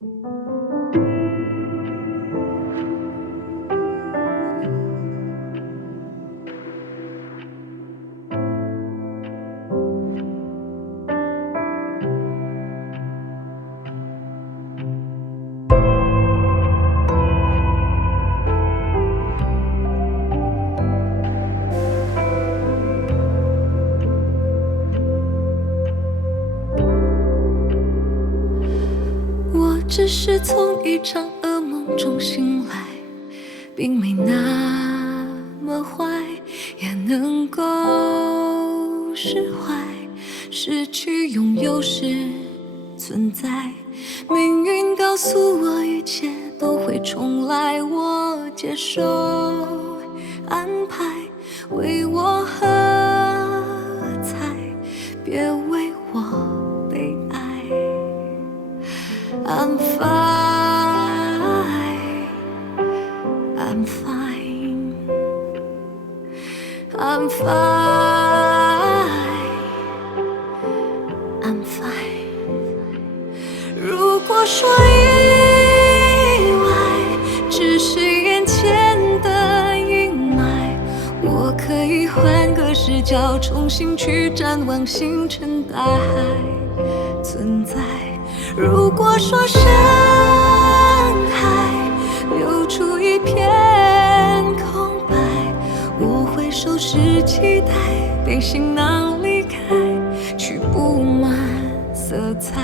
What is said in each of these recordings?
我只是从一场噩梦中醒来，并没那么坏，也能够释怀。失去拥有时存在，命运告诉我一切都会重来，我接受安排，为我 I'm fine, I'm fine. 如果说意外只是眼前的阴霾，我可以换个视角，重新去展望星辰大海存在。如果说深行囊离开，去布满色彩。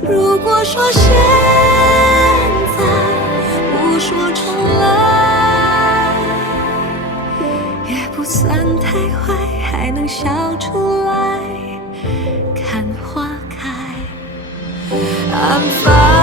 如果说现在不说重来，也不算太坏，还能笑出来，看花开。I'm fine.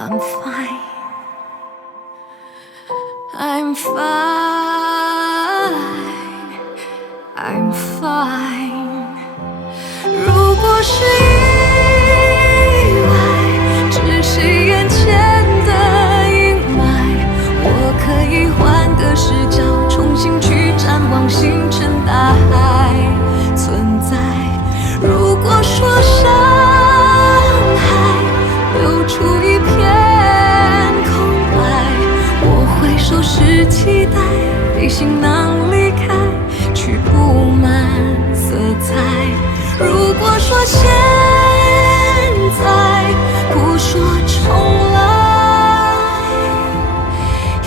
寒风期待，背行囊离开，去布满色彩。如果说现在不说重来，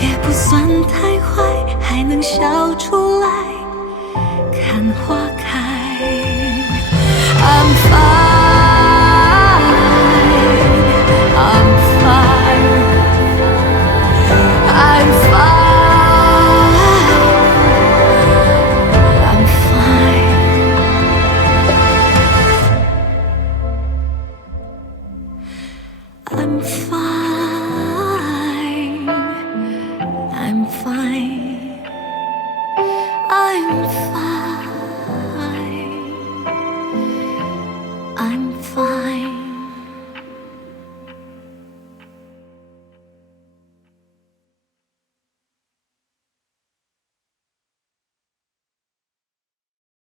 也不算太坏，还能笑出来，看花 I'm fine. I'm fine. I'm fine.